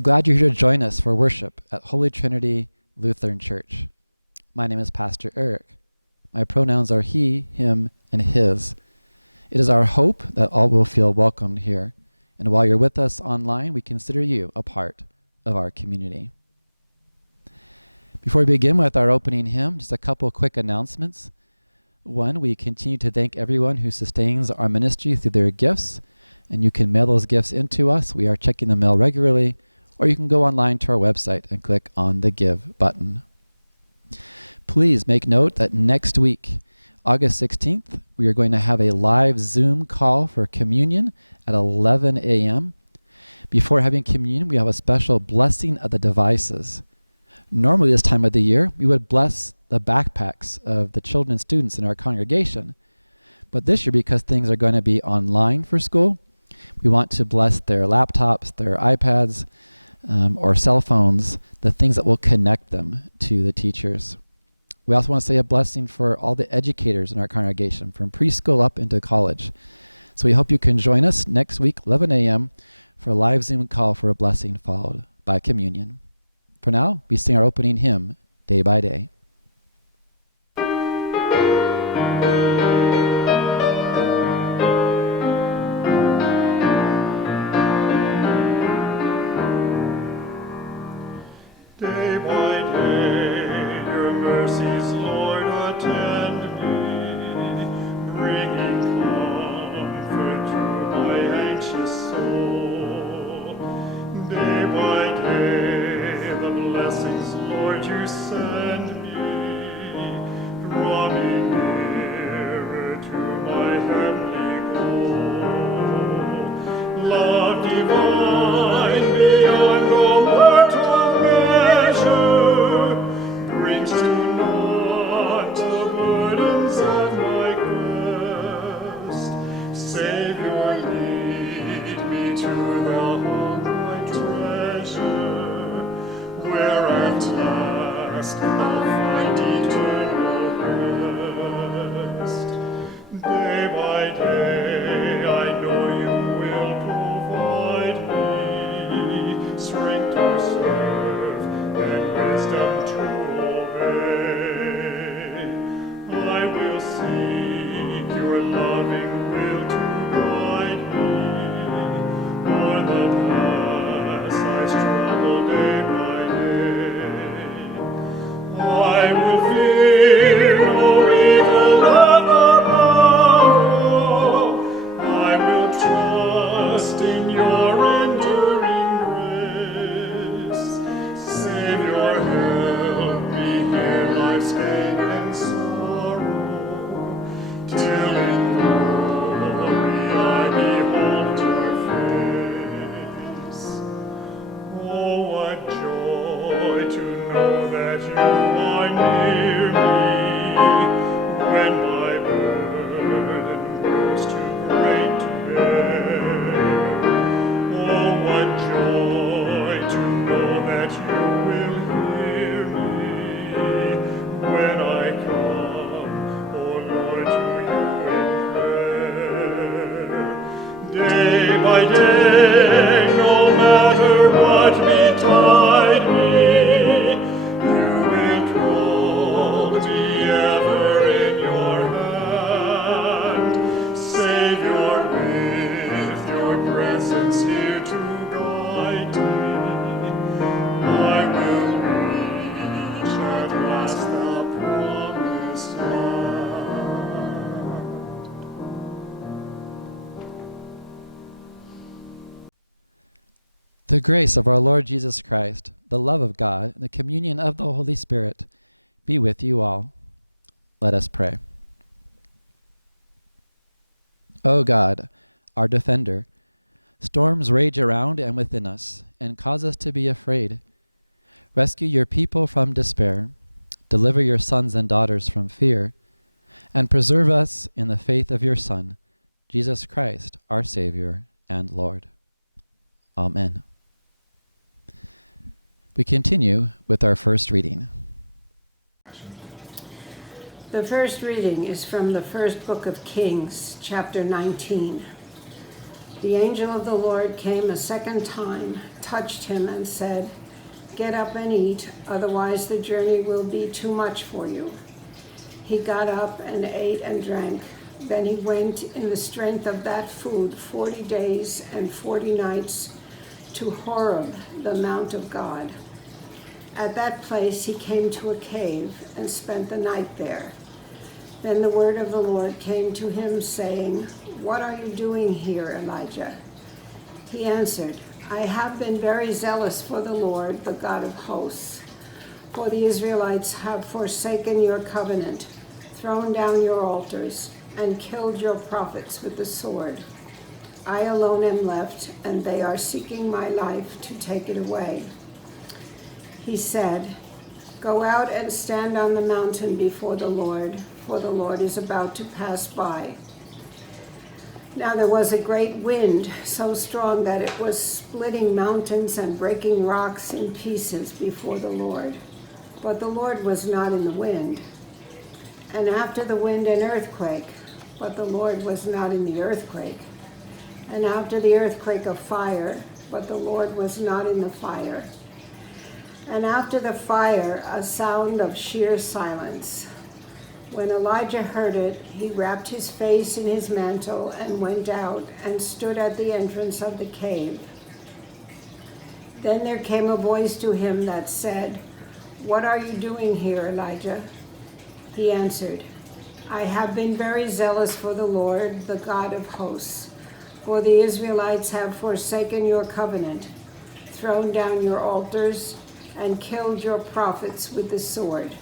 We're glad you're here to join us for worship at Holy Trinity Lutheran Church. My name is Pastor Eric. My pronouns are he, him, and his. It is our hope that all will feel welcomed here. And while you're with us online, we consider you a part of our community. Before we begin with our opening hymn, just a couple quick announcements. One, we continue to thank everyone who sustains our ministry through their gifts, and you can mail those gifts into us. We are checking the mail regularly, or you can go online to our website and click on the Give button. Please make note that next week, August 16th, we are going to have a live Zoom call for communion at 11 a.m. Before having communion, we have a special blessing of the devices. Normally this time of the year, we would bless the backpacks of the children and students in our congregation. But this year, because things are going to be online for school, we want to bless their laptops, their iPads, or cell phones, the things that will connect them to the teachers. We also want to say a blessing for all the educators in our congregation, from preschool up into college. So we hope you can join us next week, 11 a.m., for a live Zoom call for a blessing followed by communion. For now, we sing our opening hymn, Day by Day. The grace of our Lord Jesus Christ, the love of God, and the communion of the Holy Spirit be with you all. Let us pray. O God, our defender, storms rage around and within us, and cause us to be afraid. Rescue your people from despair, deliver your sons and daughters from fear, and preserve us in the faith of your Son, Jesus Christ, our Savior and Lord. Amen. We continue with our first reading. The first reading is from the first book of Kings, chapter 19. The angel of the Lord came a second time, touched him and said, "Get up and eat, otherwise the journey will be too much for you." He got up and ate and drank. Then he went in the strength of that food 40 days and 40 nights to Horeb, the mount of God. At that place he came to a cave and spent the night there. Then the word of the Lord came to him, saying, "What are you doing here, Elijah?" He answered, "I have been very zealous for the Lord, the God of hosts. For the Israelites have forsaken your covenant, thrown down your altars, and killed your prophets with the sword. I alone am left, and they are seeking my life to take it away." He said, "Go out and stand on the mountain before the Lord, for the Lord is about to pass by." Now there was a great wind, so strong that it was splitting mountains and breaking rocks in pieces before the Lord. But the Lord was not in the wind. And after the wind, an earthquake, but the Lord was not in the earthquake. And after the earthquake, a fire, but the Lord was not in the fire. And after the fire, a sound of sheer silence. When Elijah heard it, he wrapped his face in his mantle and went out and stood at the entrance of the cave. Then there came a voice to him that said, "What are you doing here, Elijah?" He answered, "I have been very zealous for the Lord, the God of hosts. For the Israelites have forsaken your covenant, thrown down your altars, and killed your prophets with the sword.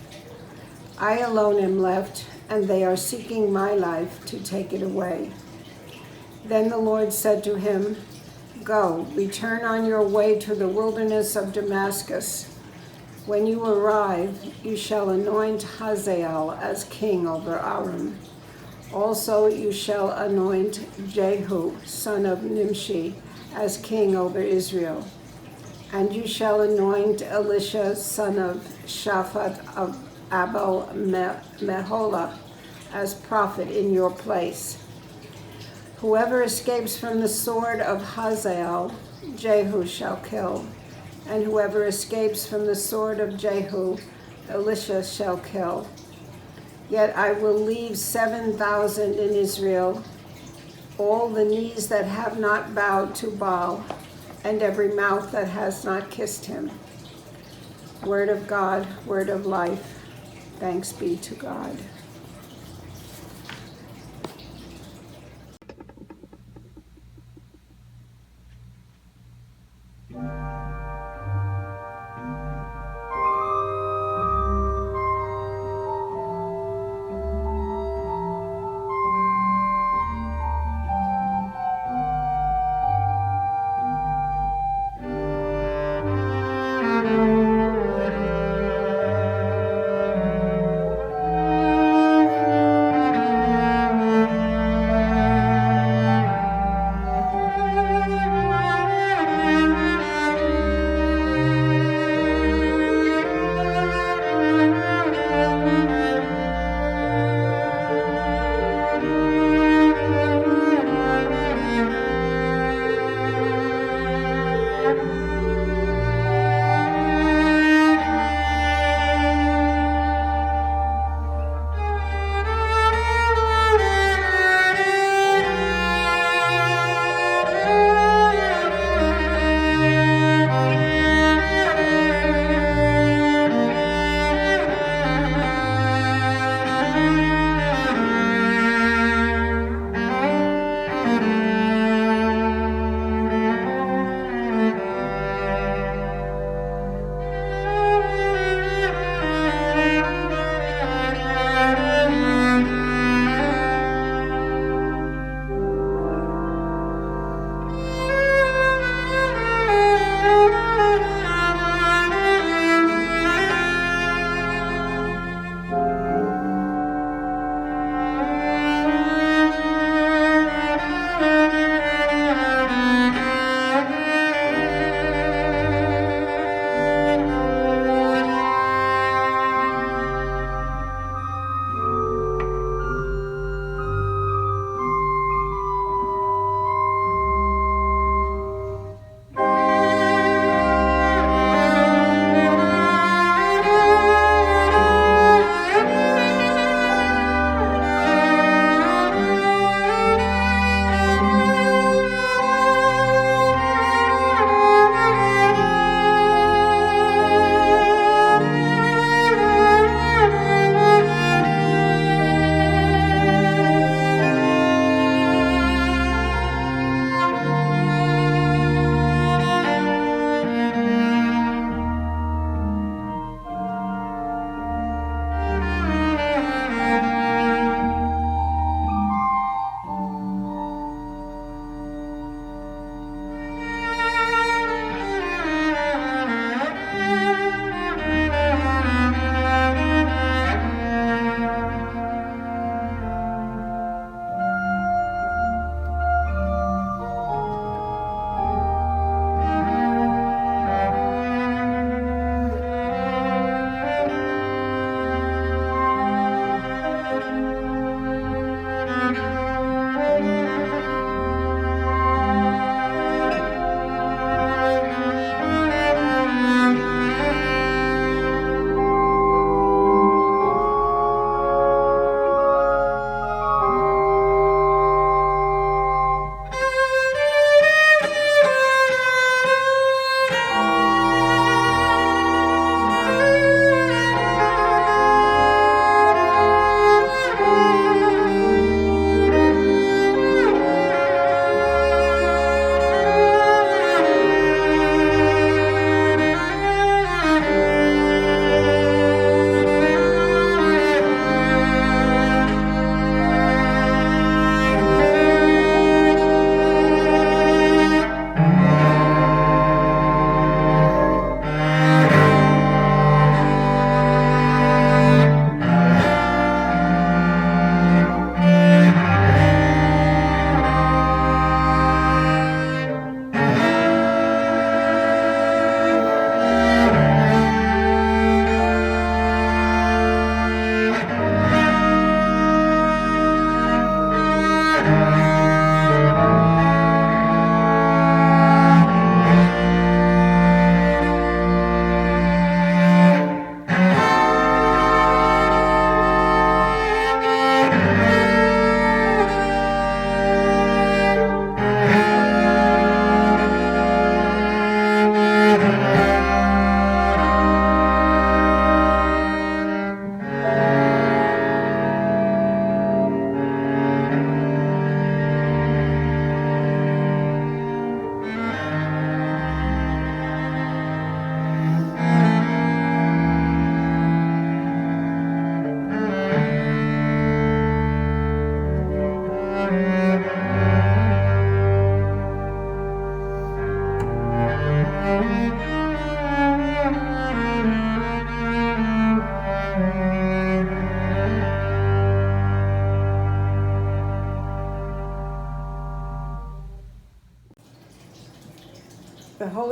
I alone am left, and they are seeking my life to take it away." Then the Lord said to him, "Go, return on your way to the wilderness of Damascus. When you arrive, you shall anoint Hazael as king over Aram. Also you shall anoint Jehu, son of Nimshi, as king over Israel. And you shall anoint Elisha, son of Shaphat of Abel Meholah, as prophet in your place. Whoever escapes from the sword of Hazael, Jehu shall kill. And whoever escapes from the sword of Jehu, Elisha shall kill. Yet I will leave 7,000 in Israel, all the knees that have not bowed to Baal, and every mouth that has not kissed him." Word of God, word of life. Thanks be to God.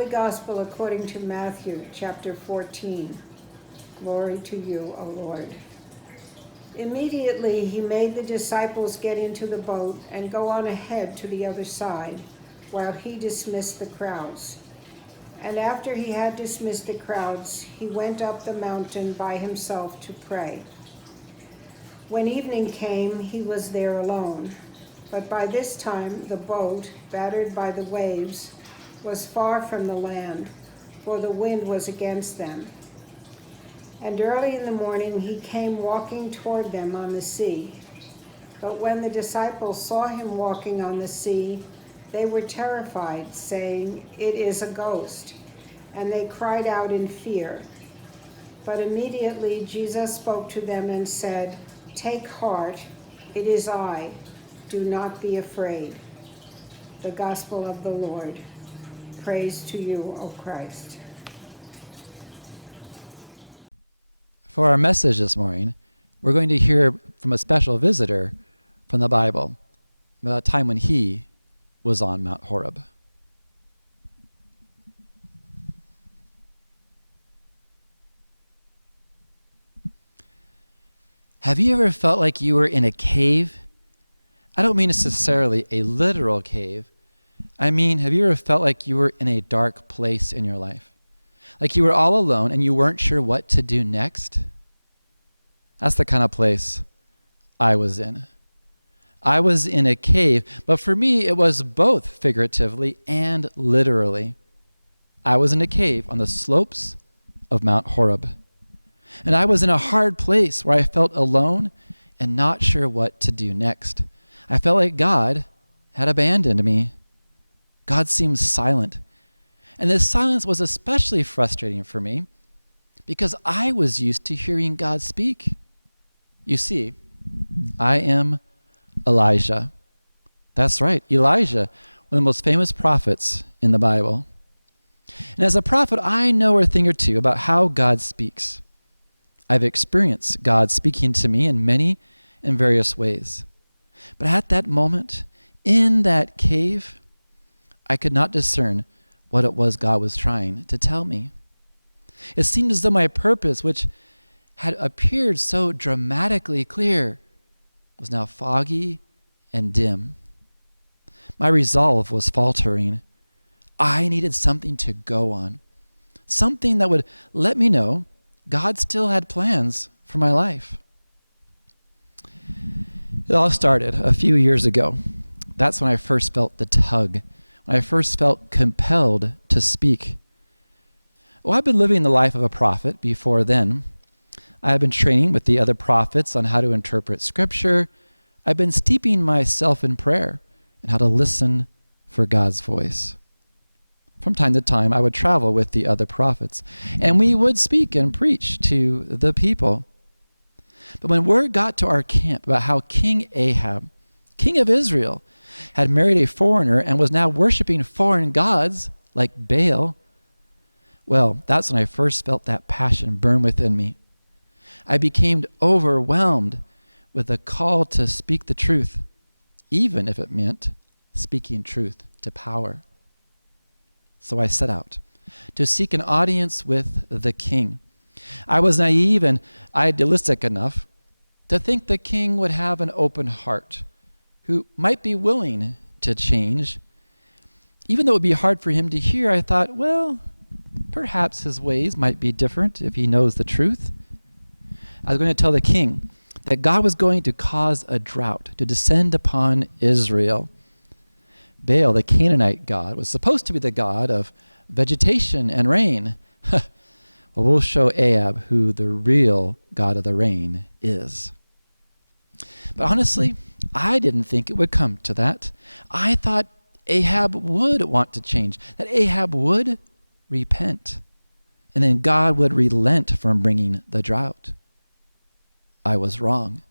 Holy Gospel according to Matthew, chapter 14. Glory to you, O Lord. Immediately he made the disciples get into the boat and go on ahead to the other side, while he dismissed the crowds. And after he had dismissed the crowds, he went up the mountain by himself to pray. When evening came, he was there alone. But by this time the boat, battered by the waves, was far from the land, for the wind was against them. And early in the morning he came walking toward them on the sea. But when the disciples saw him walking on the sea, they were terrified, saying, "It is a ghost." And they cried out in fear. But immediately Jesus spoke to them and said, "Take heart, it is I. Do not be afraid." The Gospel of the Lord. Praise to you, O Christ. For our message this morning, we're going to hear from a special visitor from the Bible about a time when he was on Mount Horeb. Have you ever felt like you were in a cave? I don't mean necessarily a literal cave. I mean, have you ever felt like you were in a dark place in your life? Like you were all alone and you weren't sure what to do next? That's the kind of place I was in. I was in a cave, but for me it was both figuratively and literally. I was in a cave on the slopes of Mount Horeb. And I was in a hard place where I felt alone and not sure what to do next. I felt like God had abandoned me. God seemed silent. And this silence was especially frustrating for me because I was used to hearing God speak. You see, I am Elijah. That's right, Elijah, one of the most famous prophets in the Bible. And as a prophet, I know a thing or two about how God speaks. I've experienced God speaking to me in many and various ways. But at that moment, in that cave, I could not discern what it was God was trying to tell me. It seemed as though my purpose, which had appeared so dramatically clear, was now foggy and dim. My resolve was faltering. I needed something to go on, something that would let me know God still had plans for my life. It all started a few years ago. That's when I first felt the tug, when I first felt compelled to speak. Well, I've been living the life of a prophet before then. I have been training with the other prophets on how to interpret Scripture. I've been steeping myself in prayer and how to listen for God's voice. From time to time, I would travel with the other prophets, and we would speak and preach to the people. But when word got to our camp about how King Ahab, king of Israel, had married a foreigner and was now worshiping foreign gods like Baal, well, that's when I first felt that passion burn within me. I became overwhelmed with a call to speak the truth, even if it meant speaking truth to power. So I set out to seek an audience with the king. I was naive and idealistic enough to think the king would have an open heart, who might be willing to change. Even though it would be hard for him to hear, I thought, well, perhaps his ways might be different if he knows the truth. I was going to tell the king that God was going to cause a drought to descend upon Israel. Baal, the Canaanite god, was supposed to be the god of vegetation and rain. Well, we'll show Ahab who the real God of the rain is. But honestly, I didn't think it would come to that. I thought Ahab would want to change, that Ahab would repent, and then God would relent from bringing the drought. I was wrong.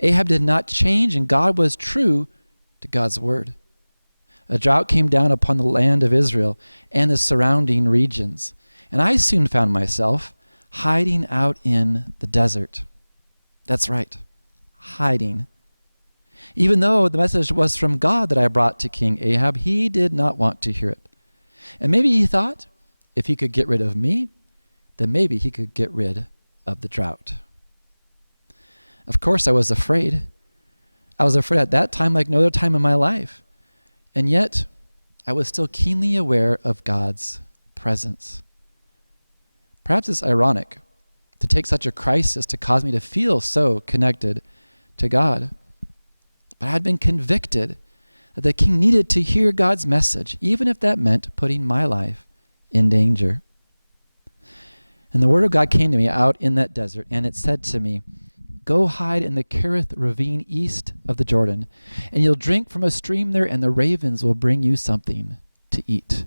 Ahab did not change, and God was true to God's word. A drought came down upon the land of Israel and the surrounding regions, and I soon found myself hiding out in the desert. That's right, hiding. Even though the message was from God that I brought to King Ahab, he did not want to hear it. And maybe he thought if he could get rid of me, then maybe he could get rid of the drought. Of course, I was afraid. I was afraid at that time like no other time in my life. And yet, I was still keenly aware of God's presence. Perhaps it's ironic to take such a crisis to cause me to feel so connected to God. But I had been convicted that the king needed to hear God's message, even if that meant putting my life in danger. And the word of God came to me out in that desert, and it said to me, "Go hide in the Kerith ravine east of the Jordan, and you'll drink from a stream there, and the ravens will bring you something to eat."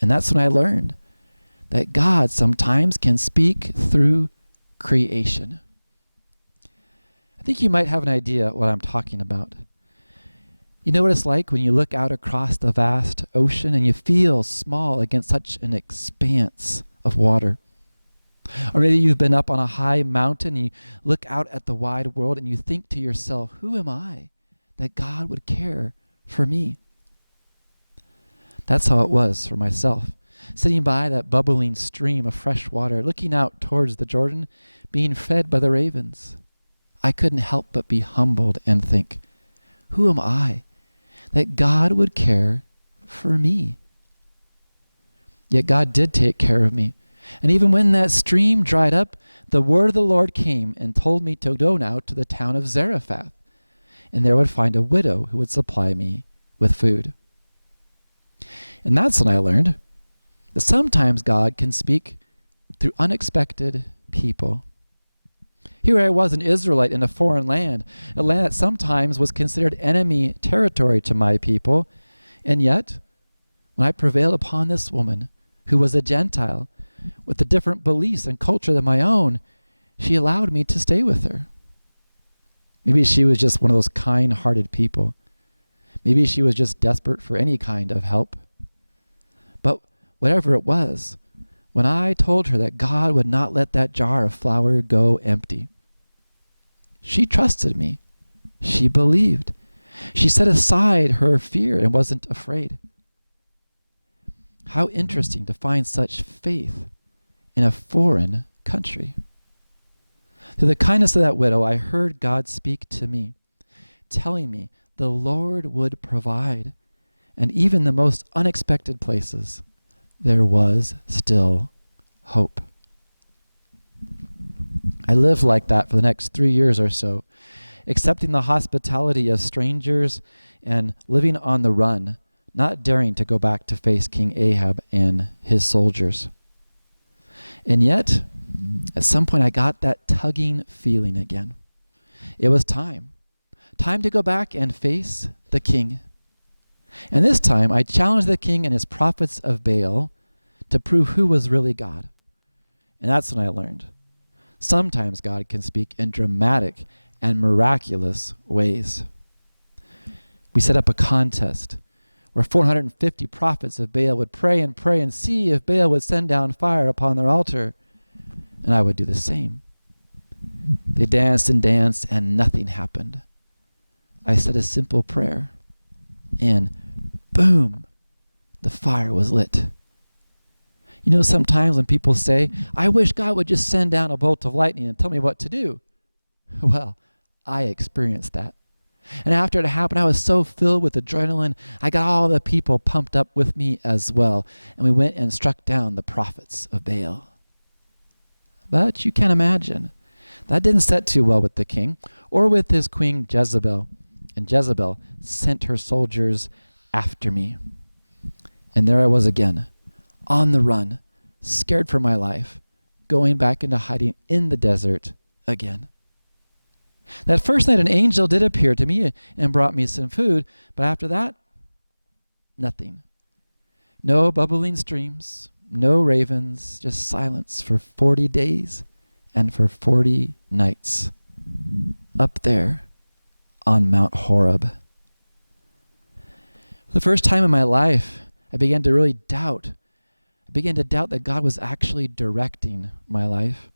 And that's when I learned that God sometimes can speak through creation. I think you might have an idea what I'm talking about. You know what it's like when you look out across the vast ocean and you feel small against such an expanse of water. Or maybe you've been up on a high mountain and you look out at the wide world and you think to yourself, who am I that God would care for me? That's how it was for myself. Sitting by that bubbling stream of fresh water, looking out towards the Jordan, being fed by the ravens. I couldn't help but be humbled and think, who am I that God would care for me? Yet God did take care of me. And even when that stream dried up, the word of the Lord came and told me to go now to the town of Zarephath, and there would find a widow who would supply me with food. And that's when I learned that sometimes God can speak through unexpected people. Here I was, an Israelite in a foreign land, a land that sometimes was considered enemy territory to my people, and yet, when I prevailed upon this woman, who was a Gentile, with a different beliefs and culture than my own, she allowed me to stay with her. Maybe she was just one of those kind-hearted people. Maybe she was just desperate for any kind of help. But whatever it was, when I told her that God would not let that jar of flour go empty, she trusted me. She believed. She set aside her fear and wasn't afraid. How interesting to find such faith in a foreign country. Through the kindness of that widow, I heard God speak to me, telling me the Lord would provide. And even the most unexpected places, there was still hope. I lived like that for the next 3 years or so, accepting the hospitality of strangers and living on the run, not daring to go back to face King Ahab and his soldiers. And yet, at some point I got that tugging feeling again. It was time to go back and face the king. And this time I challenged the king and his prophets of Baal to prove who was really God. And that's when I learned. Sometimes God can speak in dramatic and miraculous ways. We set up a contest where 450 prophets of Baal would pray and see if Baal would send down fire upon their altar. And I would do the same. They danced and nothing happened. I said a simple prayer, and boom, the fire was lit. You know, sometimes when people say, I wish God would just send down a bolt of lightning and tell me what to do. Well, I experienced that. And after it happened, I was so filled with adrenaline, I got all the people pumped up with me as well. And we went and struck down the prophets of Baal. But you can imagine, that didn't set too well with the king or with his queen Jezebel. And Jezebel sent her soldiers after me. And there I was again, on the run, scared for my life, going back into hiding in the desert again. That first night an angel did appear to me and brought me some food, but after that, nothing. No bubbling streams, no ravens, just silence for 40 days and for 40 nights up there on Mount Horeb. For the first time in my life, I began to really doubt. I began to doubt that God was actually directing my life.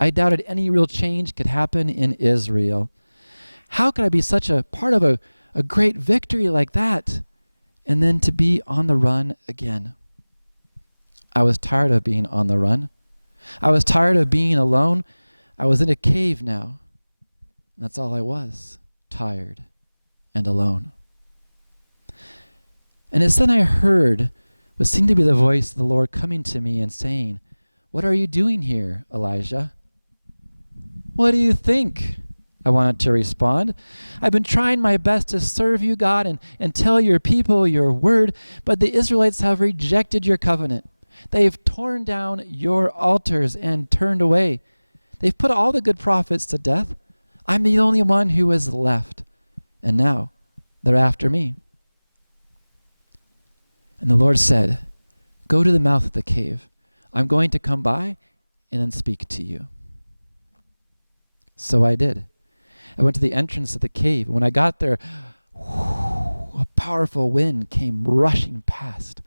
I doubted any real change could happen in Israel. How could I be such a part of a great victory like that and then to be on the run again. I was tired of being on the run. I was tired of being alone. I was in a cave now. And that's all I was, tired and alone. And it's then I heard what seemed to be the voice of the Lord coming to me and saying, "What are you doing here, Elijah?" "What do you think?" I wanted to respond. "I've been trying my best to serve you, God, and tell your people your word, but the Israelites have rejected your covenant. They've torn down your altars and turned away. They've put all the good prophets to death. I'm the only one who is left, and now they're after me." And the Lord said, "Go to the mouth of the cave. I'm going to come by and then speak to you." So I did. I went to the entrance of the cave. When I got there, a powerful wind came rushing past.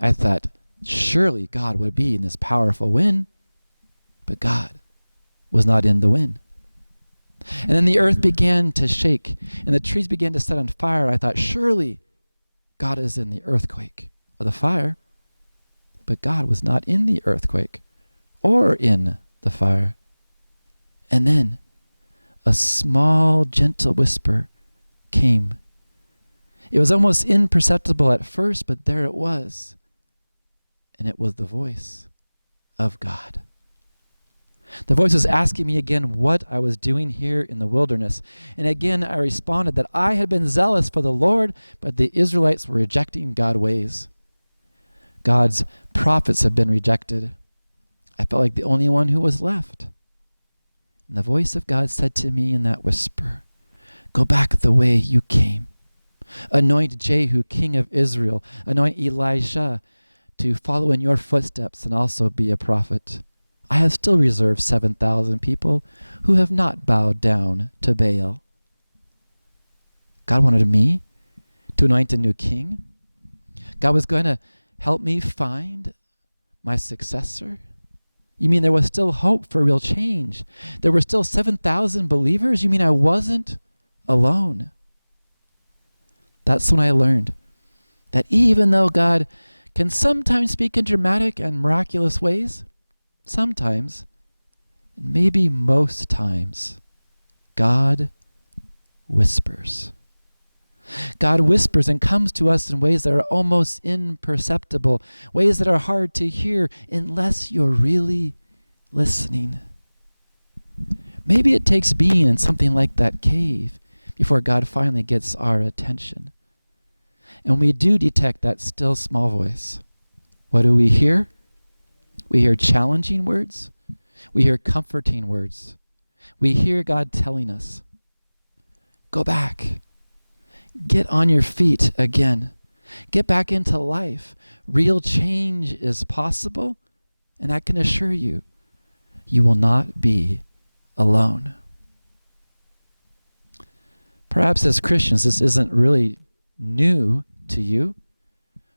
I thought, surely God would be in this powerful wind. But God was not in the wind. And then the earth began to shake, and the trees began to set on fire. I thought, surely God is in the earthquake or the fire. But God was not in the earthquake or in the fire. And then a small, gentle whisper came. It was almost imperceptible at first, but there it was. And it was the voice of God. The voice was asking me again what I was doing here in the wilderness. And again, I responded that I had been zealous for the Lord, but the Israelites were rejecting God's ways. God's prophets had been rejected. I felt like the only one who was left. And the voice of God said to me in that whisper, "Go back the way you came. Anoint Jehu, king of Israel. Anoint Elisha to follow in your footsteps and also be a prophet. I have still reserved 7,000 people who have not bowed down to Baal." God wanted me to anoint a new king. God was going to help me find my successor. You mean there was still hope for real change? There were still 7,000 believers? You mean I wasn't alone? That's when I learned that even though God can sometimes speak in dramatic and miraculous ways, sometimes, and maybe most times, God whispers. God whispers and comes to us in ways that are almost imperceptible, ways that are hard to hear unless you're really listening. Maybe it takes being in something like that cave before God finally gets our attention. And when we do detect that still small voice, what do we hear? We hear challenging words. We hear comforting words. We hear God telling us, "Go back. Get on your feet again. Get back into life. Real change is possible, and I can assure you, you will not be alone." Perhaps as Christians, this isn't really new to you,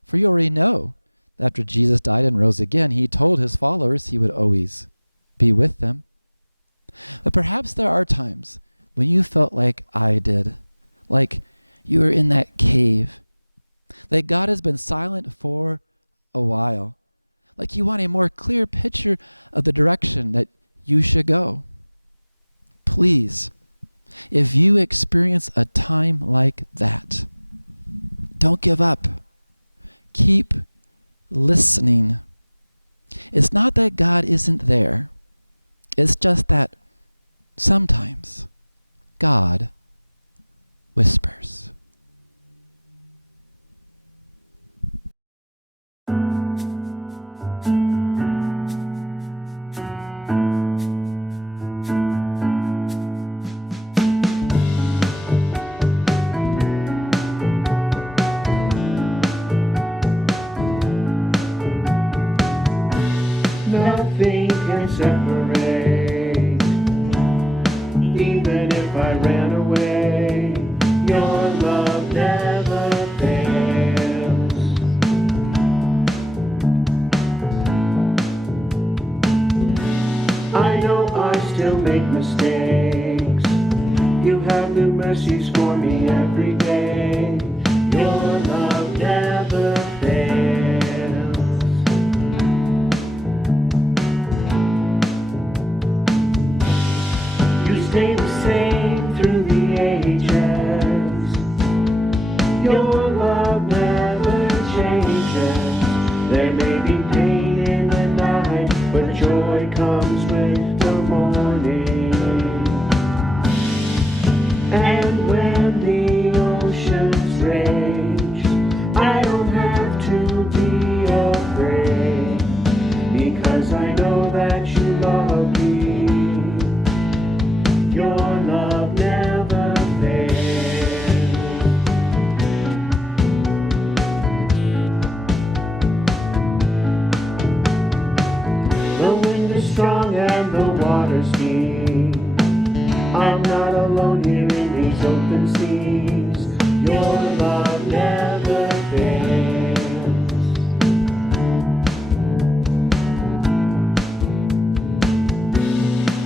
for you already know that after Jesus died and rose again, he told his followers he would always be with them. But perhaps there are times when you felt like I did, like you were in that cave, like God has been silent for a while, like you want a more clear picture of the direction that you should go. Please, if you experience a time like that, don't give up. Keep listening. It's not that God isn't there. It's just that sometimes God whispers. Nothing can separate, even if I ran away. Your love never fails. I know I still make mistakes. You have new mercies for me every day. Your love never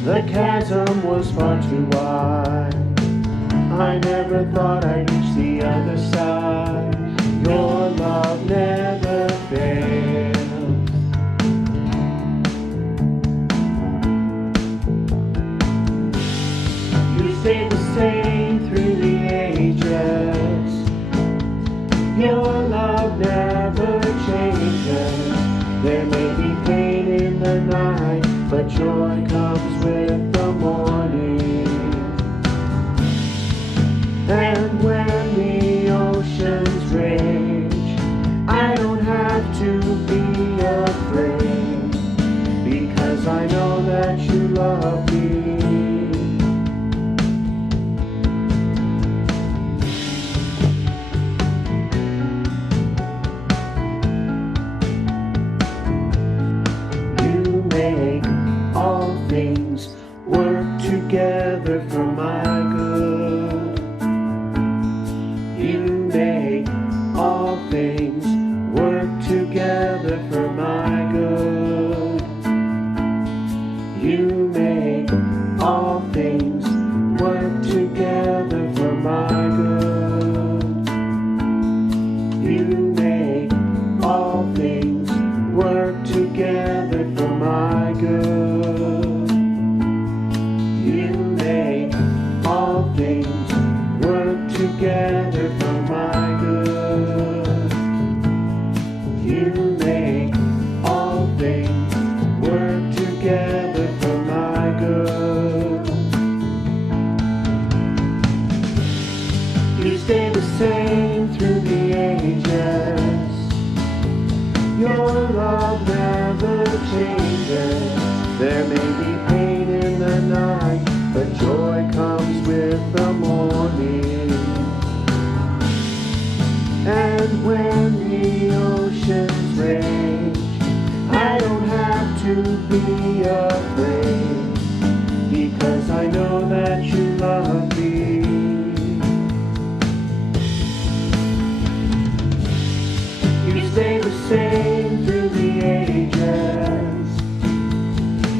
The chasm was far too wide. I never thought I'd reach the other side. Your love never fails. You stay the same through the ages. Your love never changes. There may be pain in the night, but joy comes with the morning. And when the oceans rage, I don't have to be afraid, because I know that you love me. You make all things work together for my good. You make all things work together for my good. You make all things work together for my good. You make all things work together for my good. You make all things work together for my good. You make all things work together for my good. You stay the same through the ages. Your love never changes. There may be pain in the night, but joy comes with the morning. And when the oceans rage, I don't have to be afraid, because I know that you love me. You stay the same through the ages.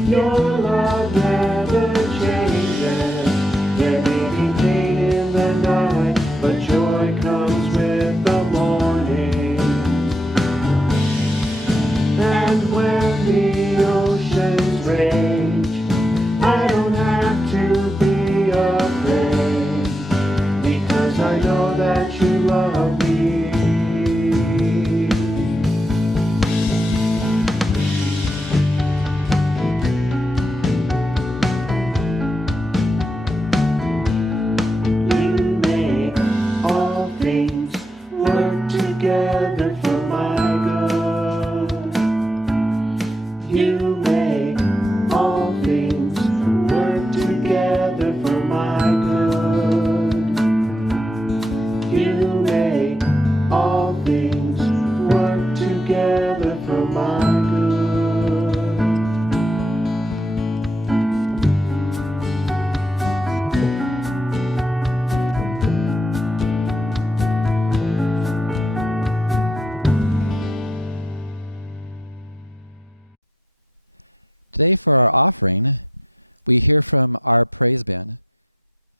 Your love never changes. There may be pain in the night, but joy comes with the morning. And when the oceans rage, I don't have to be afraid, because I know that you love me. You make all things work together for my good. You make all things work together for my good. You make all things work together for my good. Today, for our offering, we hear from our praise band.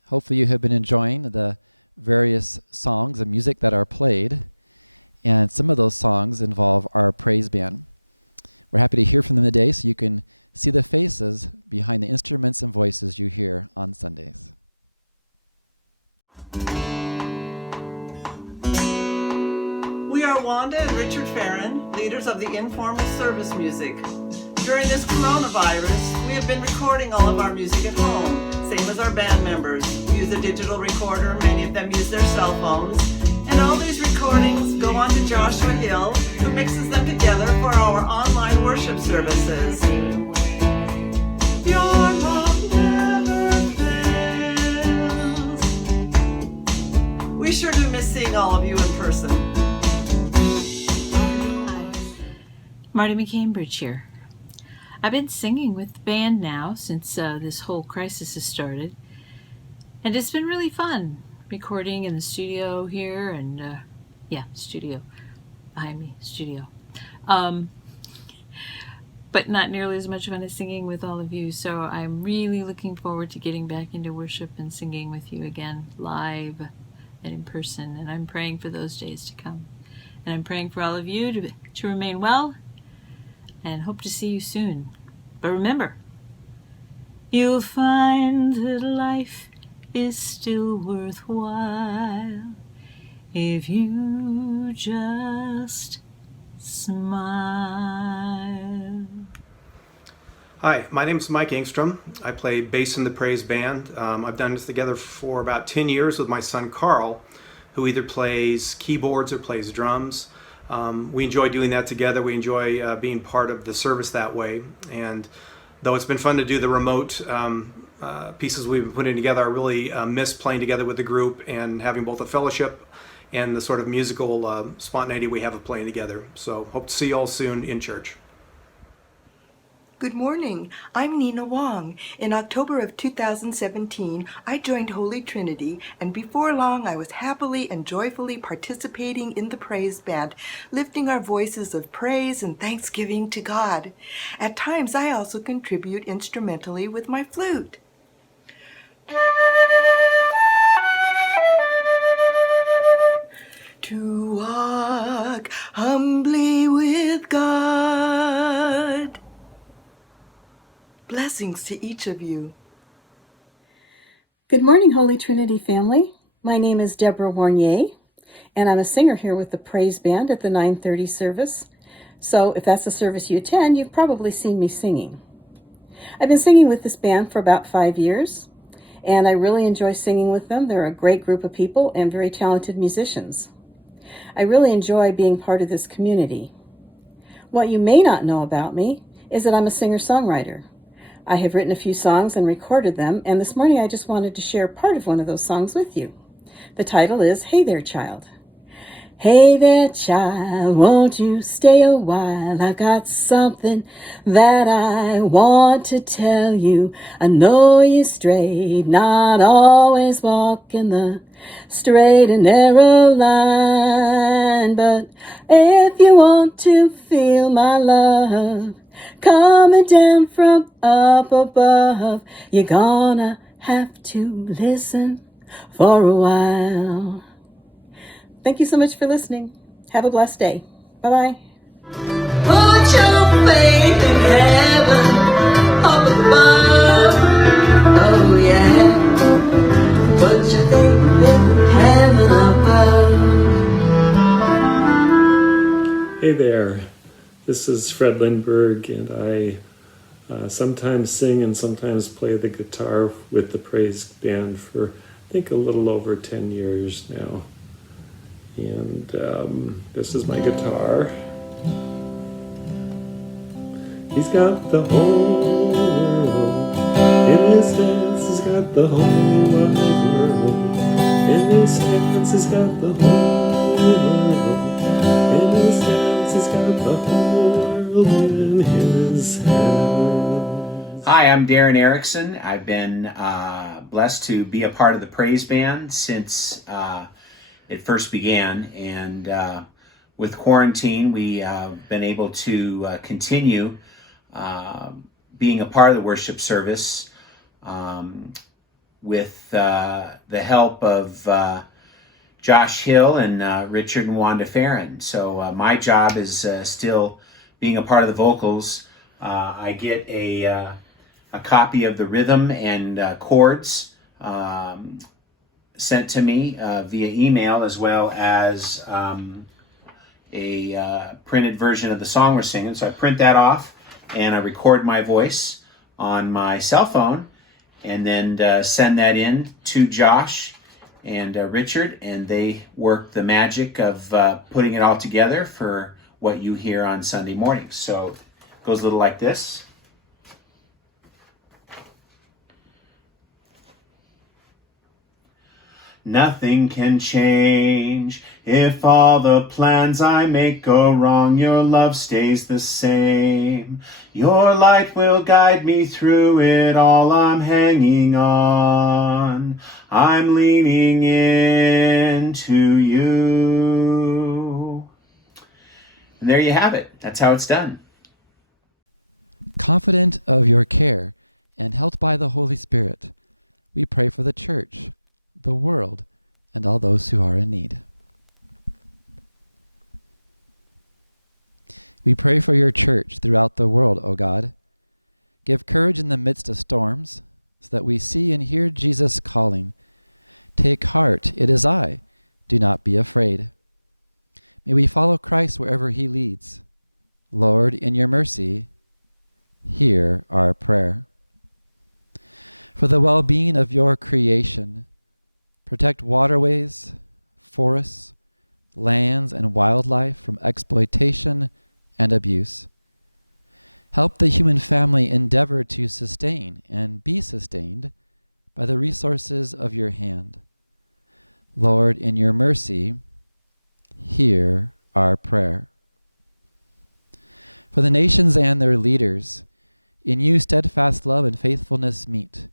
Hopefully, you have been enjoying the various songs and music that are played, and some of those songs involve our praise band. We're happy to hear from them today so you can see the faces behind the instruments and voices you hear on Sundays. We are Wanda and Richard Farron, leaders of the Informal Service Music. During this coronavirus, we have been recording all of our music at home, same as our band members. We use a digital recorder, many of them use their cell phones, and all these recordings go on to Joshua Hill, who mixes them together for our online worship services. Your love never fails. We sure do miss seeing all of you in person. Marty McCambridge here. I've been singing with the band now since this whole crisis has started, and it's been really fun recording in the studio here and studio behind me, studio. but not nearly as much fun as singing with all of you. So I'm really looking forward to getting back into worship and singing with you again, live and in person. And I'm praying for those days to come. And I'm praying for all of you to remain well and hope to see you soon. But remember, you'll find that life is still worthwhile if you just smile. Hi, my name is Mike Engstrom. I play bass in the Praise Band. I've done this together for about 10 years with my son Carl, who either plays keyboards or plays drums. We enjoy doing that together. We enjoy being part of the service that way. And though it's been fun to do the remote pieces we've been putting together, I really miss playing together with the group and having both a fellowship and the sort of musical spontaneity we have of playing together. So hope to see you all soon in church. Good morning. I'm Nina Wong. In October of 2017, I joined Holy Trinity, and before long I was happily and joyfully participating in the praise band, lifting our voices of praise and thanksgiving to God. At times I also contribute instrumentally with my flute. To walk humbly with God. Blessings to each of you. Good morning, Holy Trinity family. My name is Deborah Warnier, and I'm a singer here with the Praise Band at the 9:30 service. So if that's the service you attend, you've probably seen me singing. I've been singing with this band for about 5 years, and I really enjoy singing with them. They're a great group of people and very talented musicians. I really enjoy being part of this community. What you may not know about me is that I'm a singer-songwriter. I have written a few songs and recorded them, and this morning I just wanted to share part of one of those songs with you. The title is Hey There, Child. Hey there, child, won't you stay a while? I've got something that I want to tell you. I know you strayed, not always walking the straight and narrow line, but if you want to feel my love coming down from up above, you're gonna have to listen for a while. Thank you so much for listening. Have a blessed day. Bye-bye. Put your faith in heaven up above. Oh yeah. Put your faith in heaven above. Hey there, this is Fred Lindbergh, and I sometimes sing and sometimes play the guitar with the Praise Band for, I think, a little over 10 years now. And this is my guitar. He's got the whole world in his hands. He's got the whole wide world in his hands. He's got the whole world in his hands. He's got the whole world in his hands. Hi, I'm Darren Erickson. I've been blessed to be a part of the Praise Band since it first began, and with quarantine we been able to continue being a part of the worship service with the help of Josh Hill and Richard and Wanda Farron. So my job is still being a part of the vocals. I get a copy of the rhythm and chords sent to me via email, as well as a printed version of the song we're singing. So I print that off and I record my voice on my cell phone and then send that in to Josh and Richard, and they work the magic of putting it all together for what you hear on Sunday mornings. So it goes a little like this. Nothing can change if all the plans I make go wrong. Your love stays the same. Your light will guide me through it all. I'm hanging on. I'm leaning into you. And there you have it. That's how it's done. Confident of your care and helped by the Holy Spirit, we pray for the church, the world, and all those who are in need. We pray for your church throughout the world, O God. Give courage in the midst of storms, so that we see and hear Jesus calling. Take heart, it is I. Do not be afraid. May we follow Christ wherever he leads. Lord, in your mercy, hear our prayer. For the well-being of your creation, protect waterways, forests, lands, and wildlife from exploitation and abuse. Help the human family endeavor to sustain and be sustained by the resources of your hand. Lord, in your mercy, hear our prayer. For the nations and their leaders, in you steadfast love and faithfulness meet,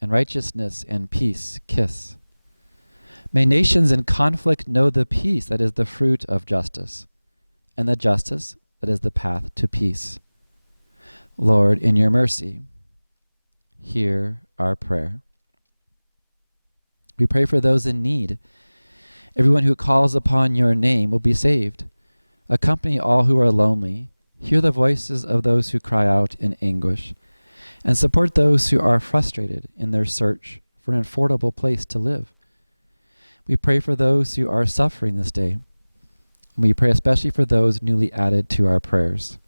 and righteousness and peace kiss. May nations in conflict know the peace that is the fruit of justice, and the justice that is the path to peace. Lord, in your mercy, hear our prayer. We pray for those in need. Everyone who calls upon your name will be saved. Accompany all who are lonely. Hear the voices of those who cry out in anguish, and support those who are frustrated in their search for an affordable place to live. We pray for those who are suffering this day, and we pray especially for those newly added to our prayers.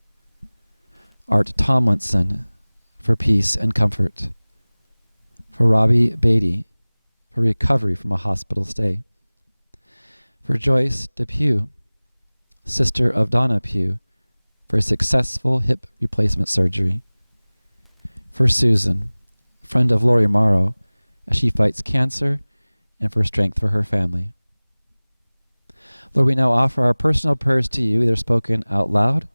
Art Tomlinson, for peace and comfort. For Robbie Beatty, for recovery from a hospital stay. For Joyce DePue, sister of Donna Pugh, for successful hip replacement surgery. For Susan, friend of Lori Morrow, as she fights cancer, and for strength for her family. Lord, we now offer our personal prayers to you, either spoken out loud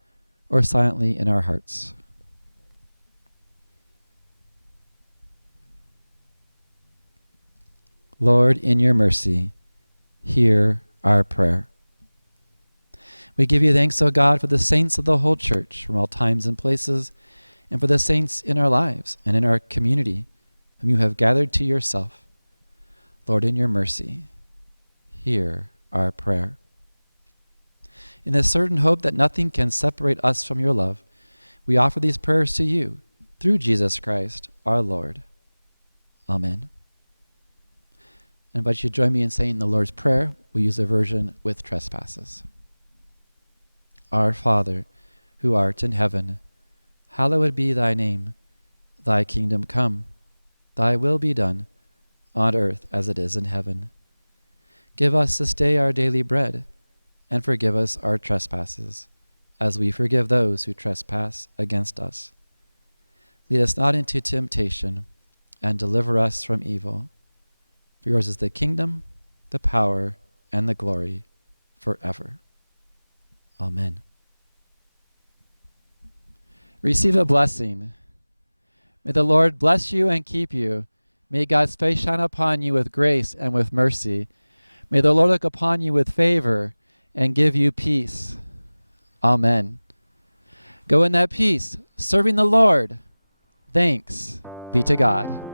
or silently in our hearts. Lord, in your mercy, hear our prayer. We give you thanks, O God, for the saints of the whole church from all times and places, and for the saints in our lives and in our community, whom you have gathered to yourself. Lord, in your mercy, hear our prayer. In the certain hope that nothing can separate us from your love, we offer these prayers to you through Jesus Christ, our Lord. Amen. I invite you to join me in saying the Lord's Prayer. We use a version with trespasses. Our Father, who art in heaven, hallowed be thy name. Thy kingdom come, thy will be done, on earth as it is in heaven. Give us this day our daily bread, and forgive us our trespasses, as we forgive those who trespass against us. Lead us not into temptation, and deliver us from evil. For yours is the kingdom, the power, and the glory, forever. Amen. Receive a blessing. May the Lord bless you and keep you. May God's face shine upon you with grace and with mercy. May the Lord look upon you with favor and give you peace. Amen. Go in that peace, serving the Lord. Thanks be to God.